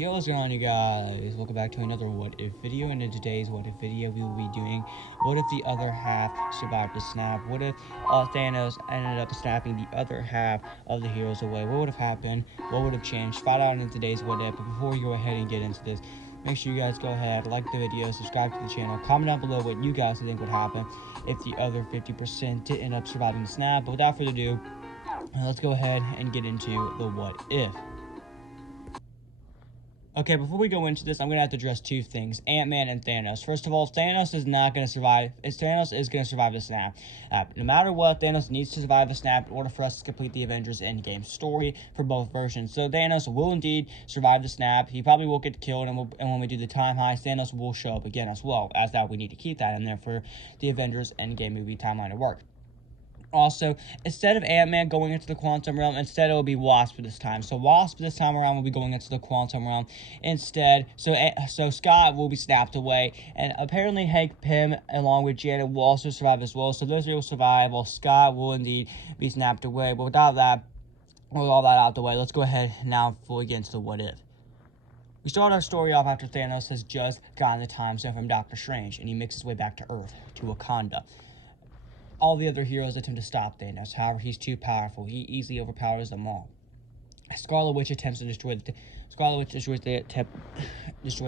Yo, what's going on, you guys? Welcome back to another What If video. And in today's What If video, we will be doing what if the other half survived the snap? What if Thanos ended up snapping the other half of the heroes away? What would have happened? What would have changed? Find out in today's What If. But before we go ahead and get into this, make sure you guys go ahead, like the video, subscribe to the channel, comment down below what you guys think would happen if the other 50% did end up surviving the snap. But without further ado, let's go ahead and get into the What If. Okay, before we go into this, I'm going to have to address two things. Ant-Man and Thanos. First of all, Thanos is not going to survive. Thanos is going to survive the snap. No matter what, Thanos needs to survive the snap in order for us to complete the Avengers Endgame story for both versions. So Thanos will indeed survive the snap. He probably will get killed, and when we do the time heist, Thanos will show up again as well. As that, we need to keep that in there for the Avengers Endgame movie timeline to work. Also, instead of Ant-Man going into the quantum realm, instead it will be Wasp this time. So Wasp this time around will be going into the quantum realm instead. So Scott will be snapped away, and apparently Hank Pym along with Janet will also survive as well. So those three will survive, while Scott will indeed be snapped away. But with all that out the way, let's go ahead now before we get into the what if. We start our story off after Thanos has just gotten the time stone from Doctor Strange, and he makes his way back to Earth, to Wakanda. All the other heroes attempt to stop Thanos. However, he's too powerful. He easily overpowers them all. Scarlet Witch attempts to destroy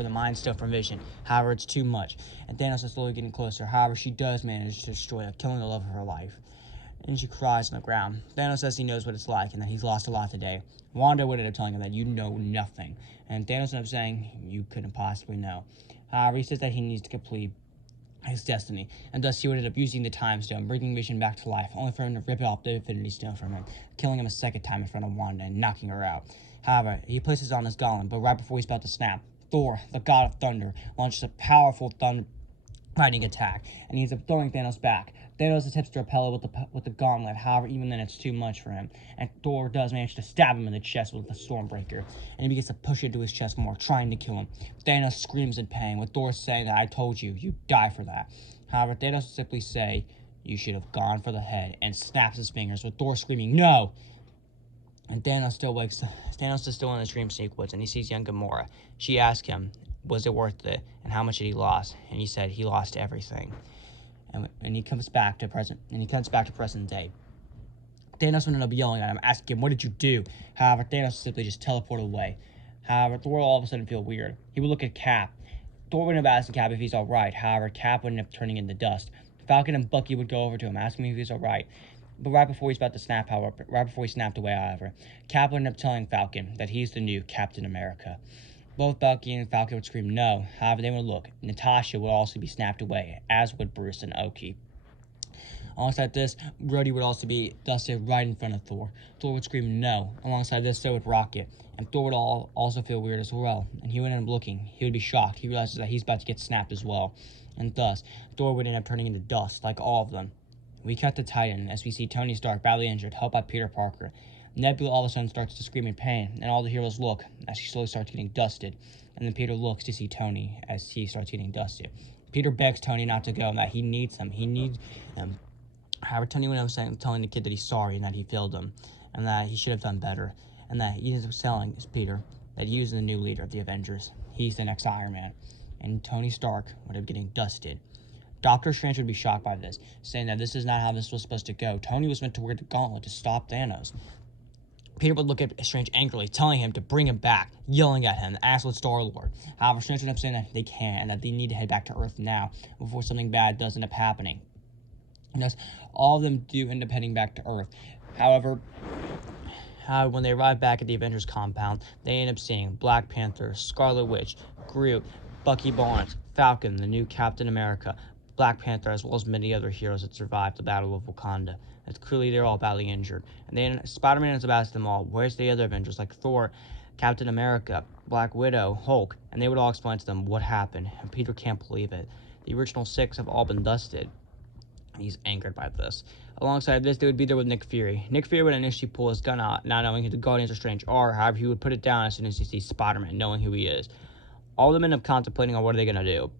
the Mind Stone from Vision. However, it's too much, and Thanos is slowly getting closer. However, she does manage to destroy it, killing the love of her life. And she cries on the ground. Thanos says he knows what it's like and that he's lost a lot today. Wanda would end up telling him that you know nothing, and Thanos ends up saying you couldn't possibly know. However, he says that he needs to complete his destiny, and thus he would end up using the Time Stone, bringing Vision back to life, only for him to rip off the Infinity Stone from him, killing him a second time in front of Wanda and knocking her out. However, he places on his gauntlet, but right before he's about to snap, Thor, the god of thunder, launches a powerful thunder lightning attack, and he ends up throwing Thanos back. Thanos attempts to repel it with the gauntlet. However, even then it's too much for him, and Thor does manage to stab him in the chest with the Stormbreaker, and he begins to push into his chest more, trying to kill him. Thanos screams in pain, with Thor saying that I told you, you die for that. However, Thanos will simply say, you should have gone for the head, and snaps his fingers, with Thor screaming, no! And Thanos is still in the dream sequence, and he sees young Gamora. She asks him, was it worth it, and how much did he lost? And he said he lost everything. And he comes back to present day. Thanos would end up yelling at him, asking him, what did you do? However, Thanos simply just teleported away. However, Thor will all of a sudden feel weird. He would look at Cap. Thor would end up asking Cap if he's alright. However, Cap would end up turning into dust. Falcon and Bucky would go over to him, asking him if he's alright. But right before he snapped away, however, Cap would end up telling Falcon that he's the new Captain America. Both Bucky and Falcon would scream no. However, they would look. Natasha would also be snapped away, as would Bruce and Oki. Alongside this, Rhodey would also be dusted right in front of Thor. Thor would scream no. Alongside this, so would Rocket. And Thor would also feel weird as well. And he would end up looking. He would be shocked. He realizes that he's about to get snapped as well. And thus, Thor would end up turning into dust, like all of them. We cut to Titan as we see Tony Stark badly injured, helped by Peter Parker. Nebula all of a sudden starts to scream in pain, and all the heroes look as she slowly starts getting dusted. And then Peter looks to see Tony as he starts getting dusted. Peter begs Tony not to go and that he needs him. He needs him. However, Tony went up telling the kid that he's sorry and that he failed him, and that he should have done better, and that he ends up telling Peter that he is the new leader of the Avengers. He's the next Iron Man. And Tony Stark would have getting dusted. Doctor Strange would be shocked by this, saying that this is not how this was supposed to go. Tony was meant to wear the gauntlet to stop Thanos. Peter would look at Strange angrily, telling him to bring him back, yelling at him, as with Star-Lord. However, Strange would end up saying that they can't, and that they need to head back to Earth now, before something bad does end up happening. And thus, all of them do end up heading back to Earth. However, when they arrive back at the Avengers compound, they end up seeing Black Panther, Scarlet Witch, Groot, Bucky Barnes, Falcon, the new Captain America, Black Panther, as well as many other heroes that survived the Battle of Wakanda. It's clearly they're all badly injured. And then Spider-Man is about to them all, where's the other Avengers like Thor, Captain America, Black Widow, Hulk? And they would all explain to them what happened. And Peter can't believe it. The original 6 have all been dusted. He's angered by this. Alongside this, they would be there with Nick Fury. Nick Fury would initially pull his gun out, not knowing who the Guardians of Strange are. However, he would put it down as soon as he sees Spider-Man, knowing who he is. All of them end up contemplating on what are they going to do.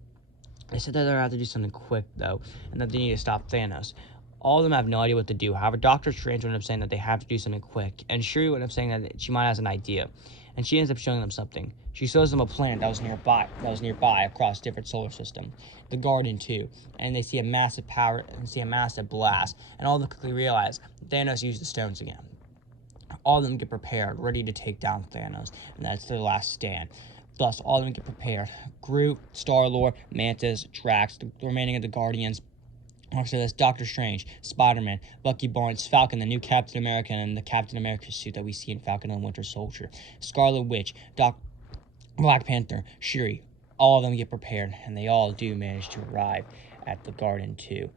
They said that they're going to have to do something quick, though, and that they need to stop Thanos. All of them have no idea what to do. However, Doctor Strange would end up saying that they have to do something quick, and Shuri would end up saying that she might have an idea. and she ends up showing them something. She shows them a planet that was nearby across different solar system, the Garden 2, and they see a massive blast, and all of them quickly realize Thanos used the stones again. All of them get prepared, ready to take down Thanos, and that's their last stand. Thus, all of them get prepared. Groot, Star-Lord, Mantis, Drax, the remaining of the Guardians. Also, that's Doctor Strange, Spider-Man, Bucky Barnes, Falcon, the new Captain America, and the Captain America suit that we see in Falcon and the Winter Soldier. Scarlet Witch, Black Panther, Shuri. All of them get prepared, and they all do manage to arrive at the Garden 2.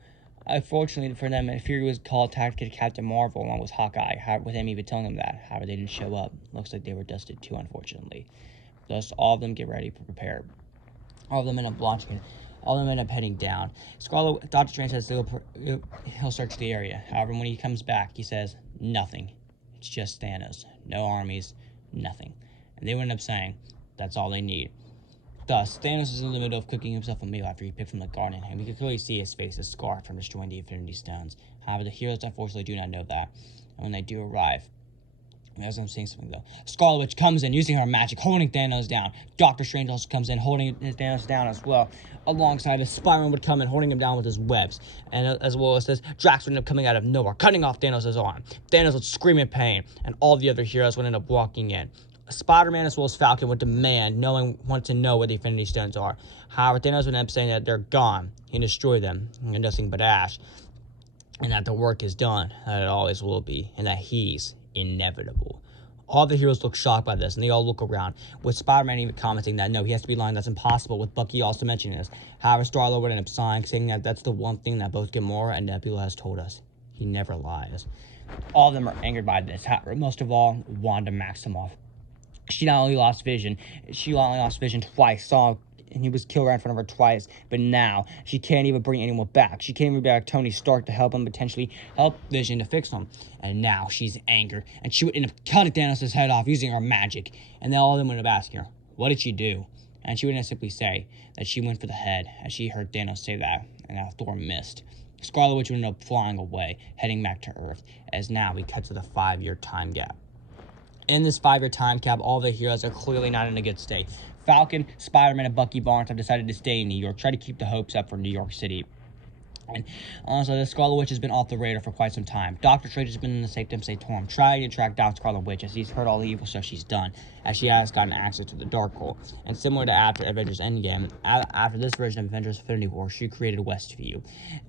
Unfortunately for them, Fury was called to get Captain Marvel along with Hawkeye, with him even telling them that. However, they didn't show up. Looks like they were dusted too, unfortunately. Thus, all of them get ready to prepare. All of them end up launching. All of them end up heading down. Doctor Strange says he'll search the area. However, when he comes back, he says nothing. It's just Thanos. No armies, nothing. And they end up saying that's all they need. Thus, Thanos is in the middle of cooking himself a meal after he picked from the garden, and we can clearly see his face is scarred from destroying the Infinity Stones. However, the heroes unfortunately do not know that. And when they do arrive, as I'm saying something though, Scarlet Witch comes in using her magic, holding Thanos down. Doctor Strange also comes in, holding Thanos down as well. Alongside us, Spider-Man would come in, holding him down with his webs. And as well as this, Drax would end up coming out of nowhere, cutting off Thanos' arm. Thanos would scream in pain, and all the other heroes would end up walking in. Spider-Man as well as Falcon would want to know where the Infinity Stones are. However, Thanos would end up saying that they're gone. He destroyed them, and nothing but ash. And that the work is done, that it always will be, and that he's inevitable. All the heroes look shocked by this, and they all look around, with Spider-Man even commenting that no, he has to be lying, that's impossible, with Bucky also mentioning this. However, Star-Lord would end up saying that that's the one thing that both Gamora and Nebula has told us. He never lies. All of them are angered by this. Most of all, Wanda Maximoff. She not only lost Vision twice, and he was killed right in front of her twice, but now she can't even bring anyone back. She can't even bring back Tony Stark to help him potentially help Vision to fix him. And now she's angry, and she would end up cutting Thanos' head off using her magic. And then all of them would end up asking her, what did she do? And she would simply say that she went for the head, as she heard Thanos say that, and that Thor missed. Scarlet Witch would end up flying away, heading back to Earth, as now we cut to the 5-year time gap. In this 5-year time cap, all the heroes are clearly not in a good state. Falcon, Spider-Man, and Bucky Barnes have decided to stay in New York, try to keep the hopes up for New York City. And also, the Scarlet Witch has been off the radar for quite some time. Doctor Strange has been in the Sanctum trying to track down Scarlet Witch, as he's heard all the evil stuff she's done, as she has gotten access to the Darkhold. And similar to after Avengers Endgame, after this version of Avengers Infinity War, she created Westview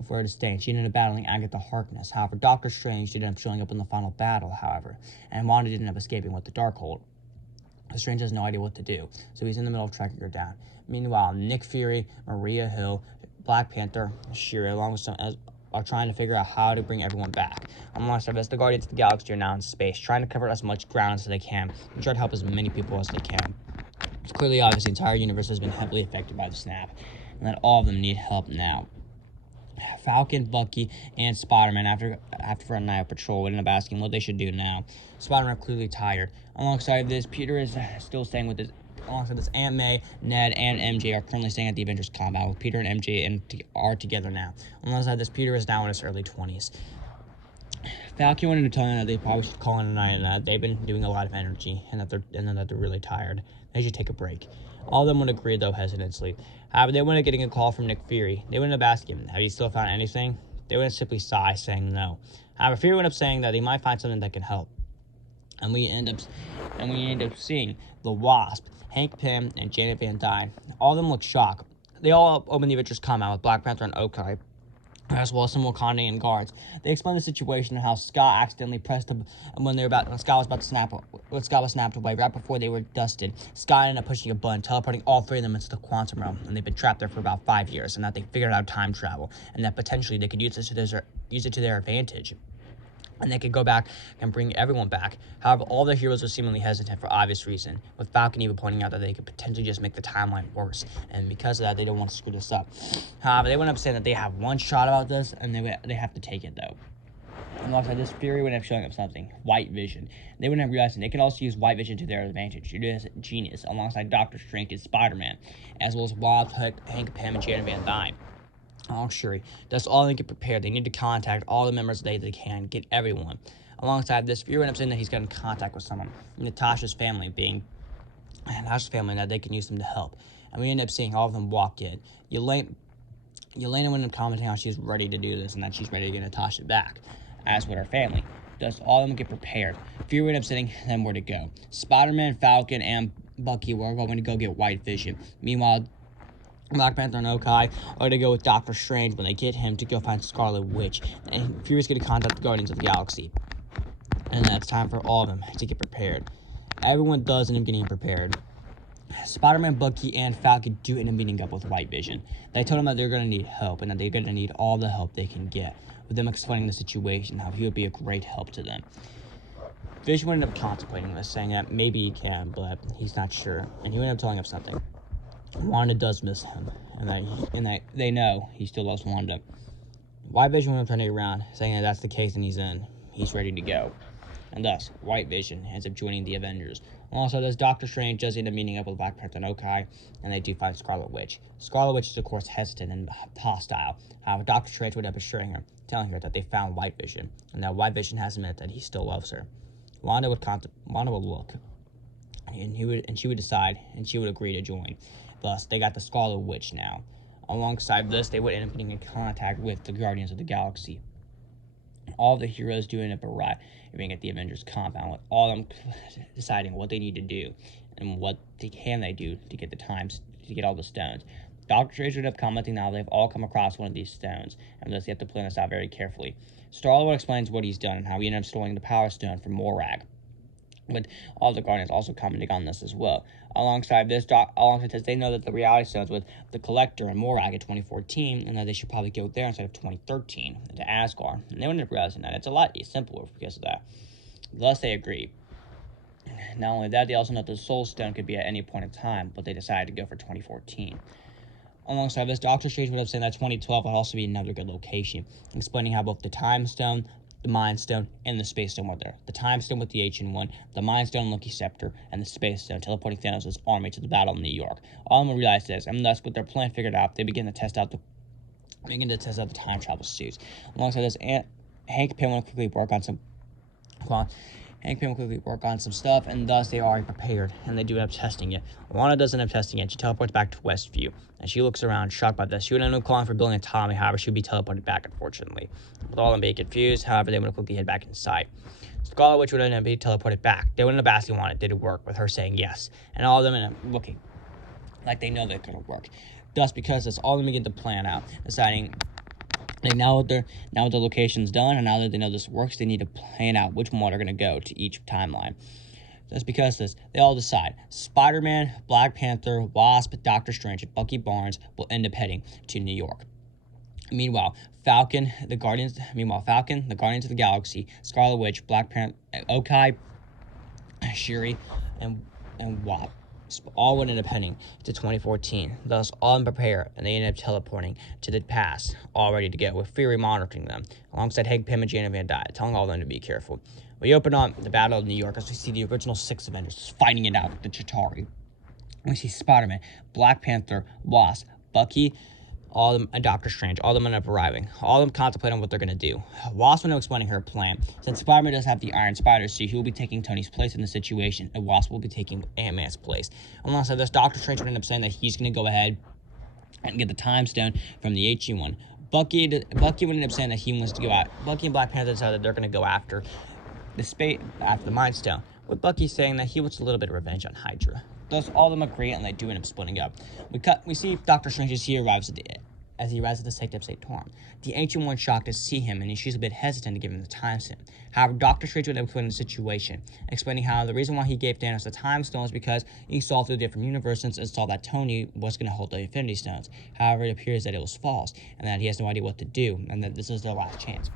for her to stay, and she ended up battling Agatha Harkness. However, Doctor Strange did end up showing up in the final battle, however, and Wanda did end up escaping with the Darkhold. Strange has no idea what to do, so he's in the middle of tracking her down. Meanwhile, Nick Fury, Maria Hill, Black Panther, Shuri, along with some, are trying to figure out how to bring everyone back. Alongside this, the Guardians of the Galaxy are now in space, trying to cover as much ground as they can, and try to help as many people as they can. It's clearly obvious the entire universe has been heavily affected by the snap, and that all of them need help now. Falcon, Bucky, and Spider-Man, after a night of patrol, would end up asking what they should do now. Spider-Man clearly tired. Alongside this, Peter is still staying with his. Alongside this, Aunt May, Ned, and MJ are currently staying at the Avengers compound, with Peter and MJ are together now. Alongside this, Peter is now in his early 20s. Falcon wanted to tell them that they probably should call in a night, and that they've been doing a lot of energy, and that they're really tired. They should take a break. All of them would agree, though, hesitantly. However, they would up getting a call from Nick Fury. They would up asking him, have you still found anything? They would simply sigh, saying no. However, Fury would up saying that they might find something that can help. And we end up seeing the Wasp, Hank Pym, and Janet Van Dyne. All of them look shocked. They all open the Avengers compound with Black Panther and Okai, as well as some Wakandian guards. They explain the situation and how Scott accidentally pressed him when Scott was snapped away right before they were dusted. Scott ended up pushing a button, teleporting all three of them into the quantum realm, and they've been trapped there for about 5 years, and that they figured out time travel, and that potentially they could use it to their advantage. And they could go back and bring everyone back. However, all the heroes are seemingly hesitant for obvious reason, with Falcon even pointing out that they could potentially just make the timeline worse, and because of that, they don't want to screw this up. However, they went up saying that they have one shot about this, and they have to take it, though. Alongside this, Fury would have showing up something, White Vision. They would have realized they could also use White Vision to their advantage. It is genius, alongside Doctor Strange and Spider-Man, as well as Wasp, Hank Pym, and Janet Van Dyne. Oh, Shuri. That's all they get prepared. They need to contact all the members they can, get everyone. Alongside this, Fury ends up saying that he's got in contact with someone. Natasha's family, being and ask the family that they can use them to help. And we end up seeing all of them walk in. Yelena ended up commenting how she's ready to do this and that she's ready to get Natasha back, as with her family. Thus, all of them get prepared. Fury ended up sending them where to go. Spider-Man, Falcon, and Bucky were going to go get White Vision. Meanwhile, Black Panther and Hawkeye are going to go with Doctor Strange when they get him to go find Scarlet Witch. And Fury's going to contact the Guardians of the Galaxy. And then it's time for all of them to get prepared. Everyone does end up getting prepared. Spider-Man, Bucky, and Falcon do end up meeting up with White Vision. They told him that they're going to need help and that they're going to need all the help they can get, with them explaining the situation, how he would be a great help to them. Vision would end up contemplating this, saying that maybe he can, but he's not sure. And he would end up telling him something. Wanda does miss him, and that they know he still loves Wanda. White Vision would end up turning around, saying that that's the case and he's ready to go. And thus, White Vision ends up joining the Avengers. Also, does Doctor Strange does end up meeting up with Black Panther and Hawkeye, and they do find Scarlet Witch. Scarlet Witch is, of course, hesitant and hostile. However, Doctor Strange would end up assuring her, telling her that they found White Vision, and that White Vision has admitted that he still loves her. Wanda would look, and she would decide, and she would agree to join. Thus, they got the Scarlet Witch now. Alongside this, they would end up getting in contact with the Guardians of the Galaxy. All the heroes do end up arriving at the Avengers compound, with all of them deciding what they need to do and what can they do to get the times to get all the stones. Doctor Strange ended up commenting now they've all come across one of these stones, and thus they have to plan this out very carefully. Star-Lord explains what he's done and how he ended up stealing the Power Stone from Morag, with all the Guardians also commenting on this as well. Alongside this, they know that the Reality Stones with the Collector and Morag in 2014, and that they should probably go there instead of 2013 to Asgard. And they ended up realizing that it's a lot simpler because of that. Thus, they agree. Not only that, they also know that the Soul Stone could be at any point in time, but they decided to go for 2014. Alongside this, Doctor Strange would have said that 2012 would also be another good location, explaining how both the Time Stone, the Mind Stone, and the Space Stone were there. The Time Stone with the Ancient One, the Mind Stone, Loki Scepter, and the Space Stone, teleporting Thanos' army to the battle in New York. All of them realize this, and thus, with their plan figured out, they begin to test out the time travel suits. Alongside this, Hank Pym will quickly work on some stuff, and thus they are prepared, and they do end up testing it. Wanda doesn't end up testing it. She teleports back to Westview, and she looks around, shocked by this. She would end up calling for Billy and Tommy, however, she would be teleported back, unfortunately. With all of them being confused, however, they would quickly head back inside. Scarlet Witch would end up being teleported back. They would end up asking Wanda, did it work, with her saying yes. And all of them end up looking like they know they're going to work. Thus, because this, all of them begin to plan out, deciding now that the location's done, and now that they know this works, they need to plan out which one are going to go to each timeline. That's because they all decide. Spider-Man, Black Panther, Wasp, Doctor Strange, and Bucky Barnes will end up heading to New York. Meanwhile, Falcon, the Guardians of the Galaxy, Scarlet Witch, Black Panther, Hawkeye, Shuri, and Wasp all would end up heading to 2014. Thus, all of them prepare, and they end up teleporting to the past, all ready to go, with Fury monitoring them, alongside Hank Pym and Janet Van Dyne, telling all of them to be careful. We open on the Battle of New York as we see the original 6 Avengers fighting it out with the Chitauri. We see Spider-Man, Black Panther, Wasp, Bucky, all of them, and Doctor Strange, all of them end up arriving. All of them contemplating what they're going to do. Wasp will end up explaining her plan. Since Spider-Man does have the Iron Spider suit, he will be taking Tony's place in the situation, and Wasp will be taking Ant-Man's place. Alongside this, Doctor Strange will end up saying that he's going to go ahead and get the Time Stone from the Ancient One. Bucky would end up saying that he wants to go out. Bucky and Black Panther decided that they're going to go after the Mind Stone, with Bucky saying that he wants a little bit of revenge on Hydra. Thus, all of them agree, and they do end up splitting up. We see Doctor Strange as he arrives at the Sanctum. The Ancient One shocked to see him, and she's a bit hesitant to give him the Time Stone. However, Doctor Strange would explain the situation, explaining how the reason why he gave Thanos the Time Stone is because he saw through different universes and saw that Tony was going to hold the Infinity Stones. However, it appears that it was false, and that he has no idea what to do, and that this is their last chance.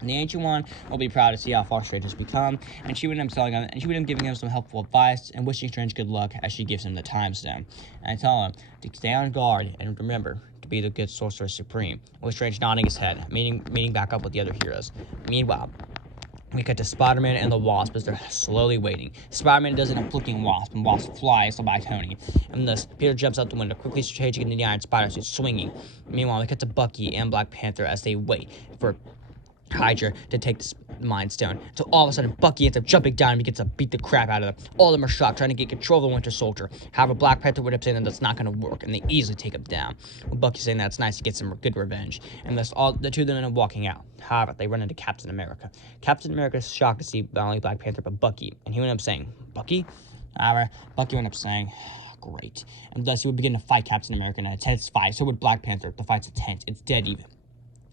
And the Ancient One will be proud to see how far Strange has become, and she would end up telling him, and she would end up giving him some helpful advice and wishing Strange good luck as she gives him the Time Stone, and tell him to stay on guard and remember to be the good Sorcerer Supreme. With Strange nodding his head, meeting back up with the other heroes. Meanwhile, we cut to Spider-Man and the Wasp as they're slowly waiting. Spider-Man does end up flicking Wasp, and Wasp flies by Tony. And thus, Peter jumps out the window, quickly strategizing into the Iron Spider suit, swinging. Meanwhile, we cut to Bucky and Black Panther as they wait for Hydra to take the Mind Stone. So all of a sudden, Bucky ends up jumping down and begins to beat the crap out of them. All of them are shocked, trying to get control of the Winter Soldier. However, Black Panther would have said that that's not going to work, and they easily take him down. With Bucky saying that's nice to get some good revenge, and thus all the two of them end up walking out. However, they run into Captain America. Captain America is shocked to see not only Black Panther but Bucky, and he went up saying, "Bucky?" However, Bucky went up saying, "Great," and thus he would begin to fight Captain America in a tense fight. So would Black Panther. The fight's intense. It's dead even.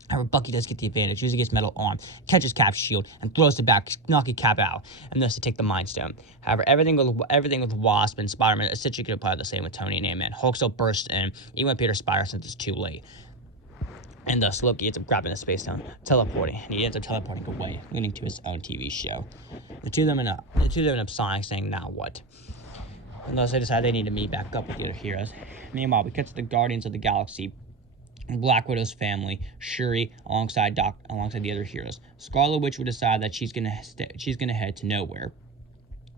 However, Bucky does get the advantage, uses his metal arm, catches Cap's shield, and throws it back, knocking Cap out, and thus they take the Mind Stone. However, everything with Wasp and Spider-Man essentially could apply the same with Tony and Ant-Man. Hulk still bursts in, even when Peter Spider since it's too late. And thus Loki ends up grabbing the Space Stone, teleporting, and he ends up teleporting away, leading to his own TV show. The two of them end up saying, "Now what?" And thus they decide they need to meet back up with the other heroes. Meanwhile, we cut to the Guardians of the Galaxy, Black Widow's family, Shuri, alongside the other heroes. Scarlet Witch would decide that she's gonna head to nowhere.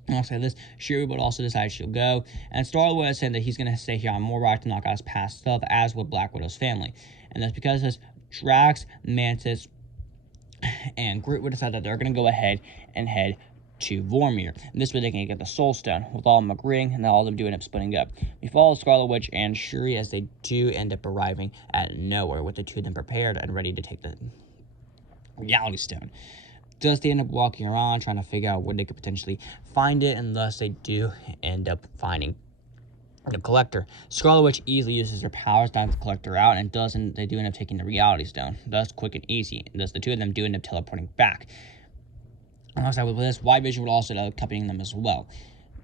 Alongside this, Shuri would also decide she'll go, and Star-Lord has said that he's gonna stay here on Morag to knock out his past stuff, as would Black Widow's family. And that's because his Drax, Mantis, and Groot would decide that they're gonna go ahead and head to Vormir. And this way they can get the Soul Stone, with all of them agreeing, and all of them do end up splitting up. We follow Scarlet Witch and Shuri as they do end up arriving at nowhere, with the two of them prepared and ready to take the Reality Stone. Thus they end up walking around, trying to figure out where they could potentially find it, and thus they do end up finding the Collector. Scarlet Witch easily uses her powers to knock the Collector out, and they do end up taking the Reality Stone, thus quick and easy. And thus the two of them do end up teleporting back. Alongside with this, White Vision would also end up accompanying them as well.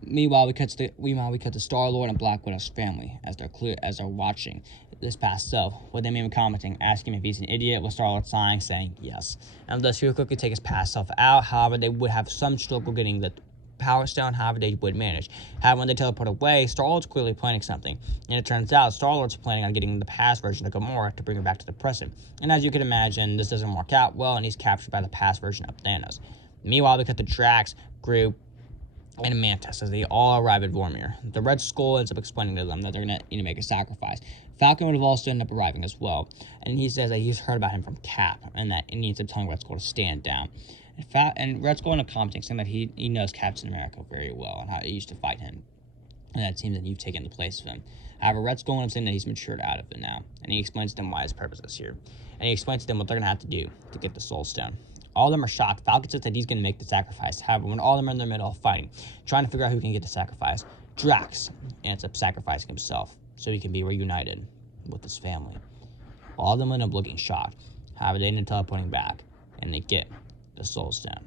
Meanwhile, we cut to Star-Lord and Black Widow's family as they're watching this past self, with them even commenting, asking him if he's an idiot, with Star-Lord sighing, saying yes. And thus he would quickly take his past self out. However, they would have some struggle getting the Power Stone. However, they would manage. However, when they teleport away, Star-Lord's clearly planning something, and it turns out Star-Lord's planning on getting the past version of Gamora to bring her back to the present. And as you can imagine, this doesn't work out well, and he's captured by the past version of Thanos. Meanwhile, we cut to Drax, Groot, and Mantis as they all arrive at Vormir. The Red Skull ends up explaining to them that they're going to need to make a sacrifice. Falcon would have also ended up arriving as well, and he says that he's heard about him from Cap, and that he needs to tell Red Skull to stand down. And Red Skull ended up commenting, saying that he knows Captain America very well and how he used to fight him, and that it seems that you've taken the place of him. However, Red Skull ends up saying that he's matured out of it now, and he explains to them why his purpose is here, and he explains to them what they're going to have to do to get the Soul Stone. All of them are shocked. Falcon says that he's going to make the sacrifice. However, when all of them are in the middle of fighting, trying to figure out who can get the sacrifice, Drax ends up sacrificing himself so he can be reunited with his family. All of them end up looking shocked. However, they end up teleporting back, and they get the Soul Stone.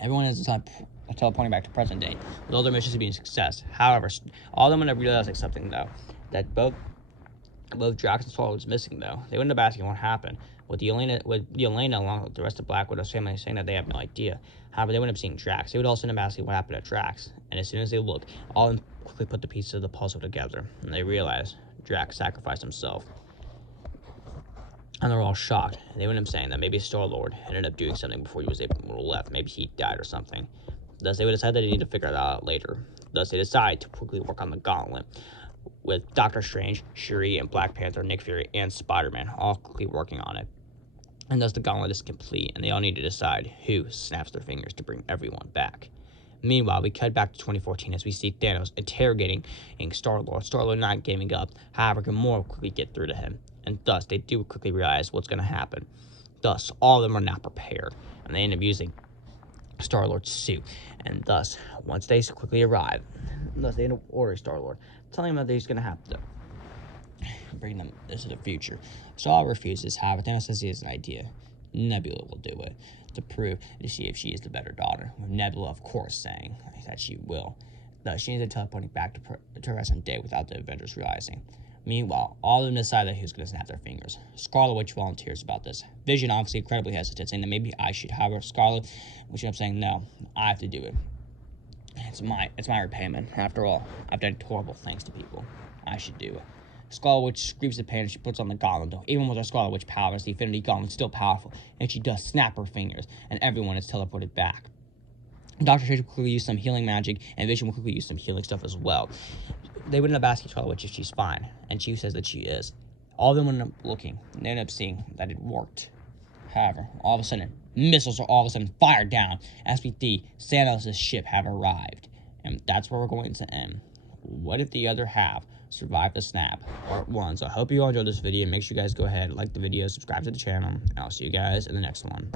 Everyone ends up teleporting back to present day, with all their missions being a success. However, all of them end up realizing something, though, that both Drax and Star-Lord was missing, though. They end up asking what happened, with Yelena along with the rest of Black Widow's family saying that they have no idea. However, they would end up seeing Drax. They would also end up asking what happened to Drax, and as soon as they look, all of them quickly put the pieces of the puzzle together, and they realize Drax sacrificed himself. And they're all shocked. They would end up saying that maybe Star-Lord ended up doing something before he was able to left. Maybe he died or something. Thus, they would decide that they need to figure that out later. Thus, they decide to quickly work on the gauntlet, with Doctor Strange, Shuri, and Black Panther, Nick Fury, and Spider-Man all quickly working on it. And thus the gauntlet is complete, and they all need to decide who snaps their fingers to bring everyone back. Meanwhile, we cut back to 2014 as we see Thanos interrogating Star-Lord. Star-Lord not giving up. However, Gamora will quickly get through to him, and thus they do quickly realize what's going to happen. Thus, all of them are not prepared, and they end up using Star-Lord's suit. And thus, once they quickly arrive, they end up ordering Star-Lord, telling him that he's going to have to bring them into the future. Star refuses. However, Thanos says he has an idea. Nebula will do it to see if she is the better daughter, with Nebula, of course, saying that she will. Thus, she ends up teleporting back to present day without the Avengers realizing. Meanwhile, all of them decide that who's going to snap their fingers. Scarlet Witch volunteers about this. Vision obviously incredibly hesitant, saying that maybe I should. However, Scarlet Witch ends up saying, no, I have to do it. It's my repayment. After all, I've done horrible things to people. I should do it. Scarlet Witch screams in pain and she puts on the gauntlet, though. Even with her Scarlet Witch powers, the Infinity Gauntlet is still powerful, and she does snap her fingers, and everyone is teleported back. Doctor Strange will quickly use some healing magic, and Vision will quickly use some healing stuff as well. They would end up asking Scarlet Witch if she's fine, and she says that she is. All of them end up looking, and they end up seeing that it worked. However, all of a sudden, missiles are all of a sudden fired down as we see Thanos' ship have arrived. And that's where we're going to end. What if the other half survived the snap? Part 1. So I hope you all enjoyed this video. Make sure you guys go ahead, like the video, subscribe to the channel, and I'll see you guys in the next one.